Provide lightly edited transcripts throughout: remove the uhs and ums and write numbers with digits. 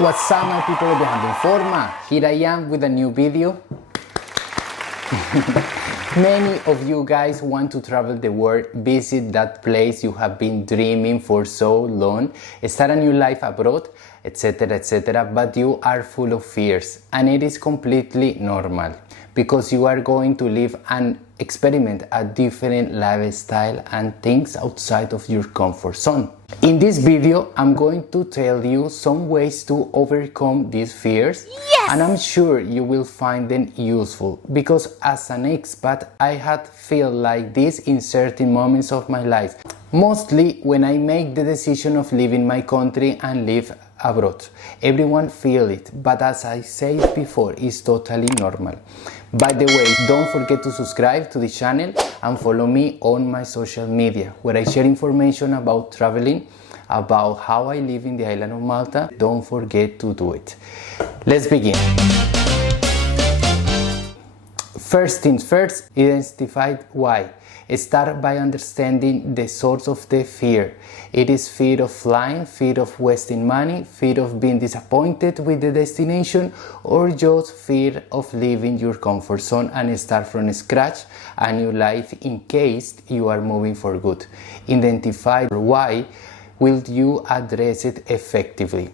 What's up my people of VIAJANDO FORMA? Here I am with a new video. Many of you guys want to travel the world, visit that place you have been dreaming for so long, start a new life abroad, etc, but you are full of fears, and it is completely normal because you are going to live and experiment a different lifestyle and things outside of your comfort zone. In this video, I'm going to tell you some ways to overcome these fears. Yes! And I'm sure you will find them useful because as an expat, I had felt like this in certain moments of my life. Mostly when I make the decision of leaving my country and live abroad. Everyone feels it, but as I said before, it's totally normal. By the way, don't forget to subscribe to the channel and follow me on my social media, where I share information about traveling, about how I live in the island of Malta. Don't forget to do it. Let's begin. First things first, identify why. Start by understanding the source of the fear. It is fear of flying, fear of wasting money, fear of being disappointed with the destination, or just fear of leaving your comfort zone and start from scratch a new life in case you are moving for good. Identify why will you address it effectively.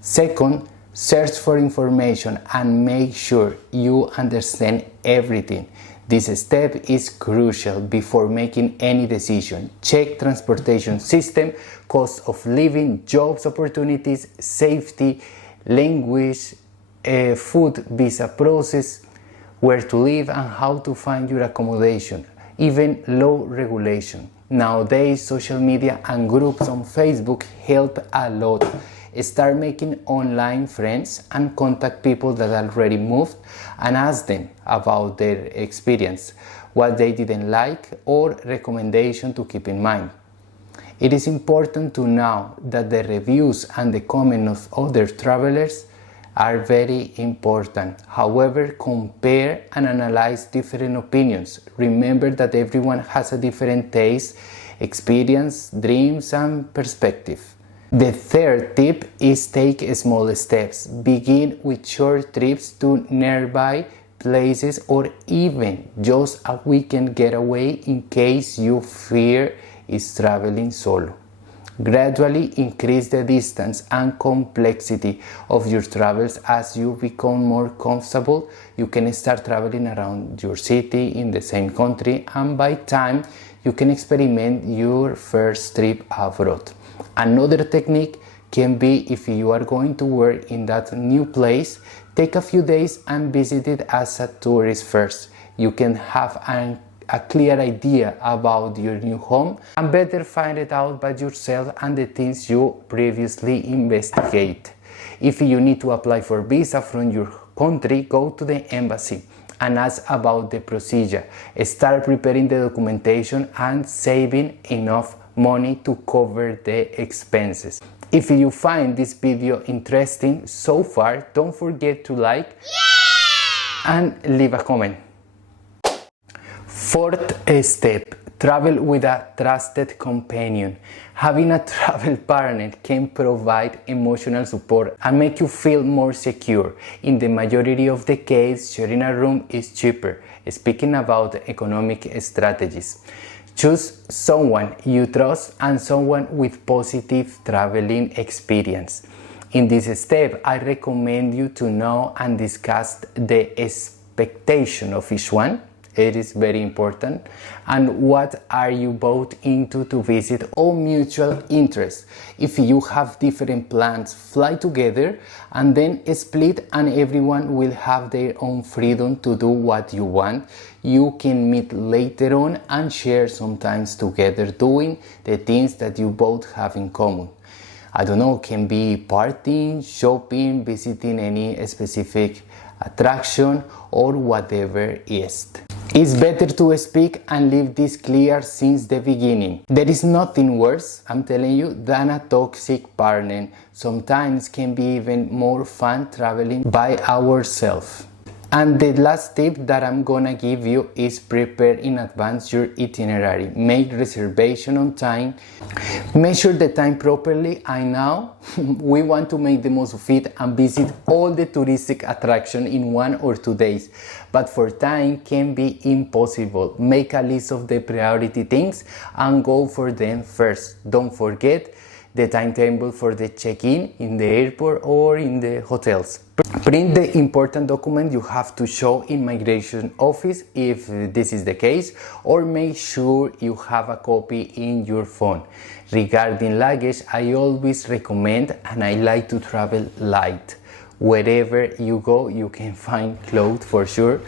Second, search for information and make sure you understand everything. This step is crucial before making any decision. Check transportation system, cost of living, jobs opportunities, safety, language, food, visa process, where to live and how to find your accommodation, even law regulation. Nowadays, social media and groups on Facebook help a lot. Start making online friends and contact people that already moved and ask them about their experience, what they didn't like, or recommendation to keep in mind. It is important to know that the reviews and the comments of other travelers are very important. However, compare and analyze different opinions. Remember that everyone has a different taste, experience, dreams, and perspective. The third tip is take small steps. Begin with short trips to nearby places or even just a weekend getaway in case you fear is traveling solo. Gradually increase the distance and complexity of your travels. As you become more comfortable, you can start traveling around your city in the same country, and by time you can experiment your first trip abroad. Another technique can be, if you are going to work in that new place, take a few days and visit it as a tourist first. You can have a clear idea about your new home and better find it out by yourself and the things you previously investigate. If you need to apply for visa from your country, go to the embassy and ask about the procedure. Start preparing the documentation and saving enough money to cover the expenses. If you find this video interesting so far, don't forget to like and leave a comment. Fourth step, travel with a trusted companion. Having a travel partner can provide emotional support and make you feel more secure. In the majority of the case, sharing a room is cheaper. Speaking about economic strategies, choose someone you trust and someone with positive traveling experience. In this step, I recommend you to know and discuss the expectation of each one. It is very important. And what are you both into to visit, or mutual interest. If you have different plans, fly together and then split, and everyone will have their own freedom to do what you want. You can meet later on and share sometimes together doing the things that you both have in common. I don't know, can be partying, shopping, visiting any specific attraction, or whatever is. It's better to speak and leave this clear since the beginning. There is nothing worse, I'm telling you, than a toxic partner. Sometimes can be even more fun traveling by ourselves. And the last tip that I'm gonna give you is prepare in advance your itinerary. Make reservation on time, measure the time properly. I know we want to make the most of it and visit all the touristic attractions in 1 or 2 days, but for time can be impossible. Make a list of the priority things and go for them first. Don't forget the timetable for the check-in in the airport or in the hotels. Print the important document you have to show in migration office if this is the case, or make sure you have a copy in your phone. Regarding luggage, I always recommend and I like to travel light. Wherever you go, you can find clothes for sure.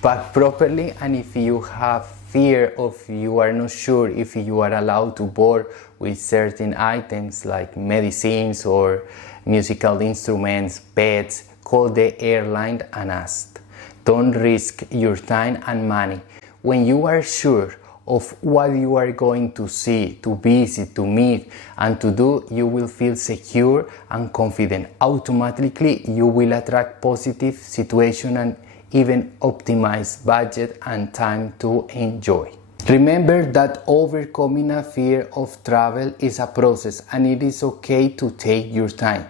Pack properly, and if you have fear of you are not sure if you are allowed to board with certain items like medicines or musical instruments, pets, call the airline and ask. Don't risk your time and money. When you are sure of what you are going to see, to visit, to meet, and to do, you will feel secure and confident. Automatically, you will attract positive situation and even optimize budget and time to enjoy. Remember that overcoming a fear of travel is a process and it is okay to take your time.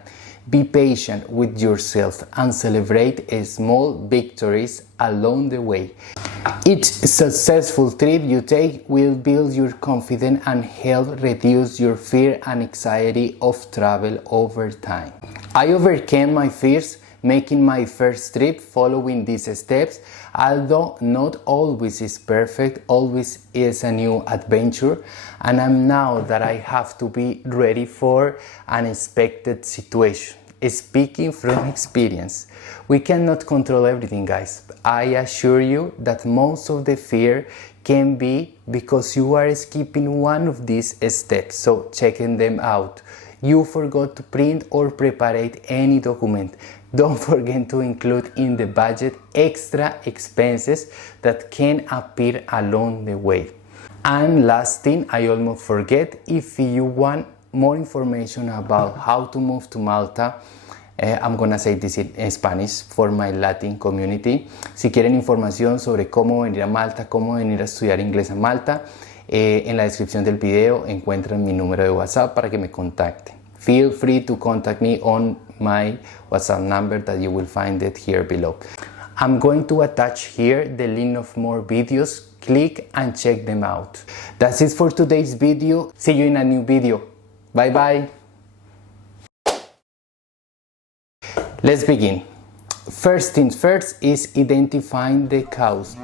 Be patient with yourself and celebrate small victories along the way. Each successful trip you take will build your confidence and help reduce your fear and anxiety of travel over time. I overcame my fears making my first trip following these steps. Although not always is perfect, always is a new adventure, and I'm now that I have to be ready for unexpected situation. Speaking from experience, we cannot control everything, guys. I assure you that most of the fear can be because you are skipping one of these steps, so checking them out. You forgot to print or prepare any document. Don't forget to include in the budget extra expenses that can appear along the way. And last thing, I almost forget, if you want more information about how to move to Malta, I'm gonna say this in Spanish for my Latin community. Si quieren información sobre cómo venir a Malta, cómo venir a estudiar inglés a Malta, en la descripción del video encuentran mi número de WhatsApp para que me contacten. Feel free to contact me on my WhatsApp number that you will find it here below. I'm going to attach here the link of more videos. Click and check them out. That's it for today's video. See you in a new video. Bye bye. Let's begin. First things first is identifying the cost.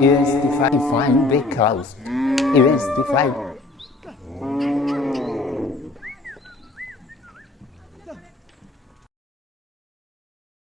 Identifying the cost. Identify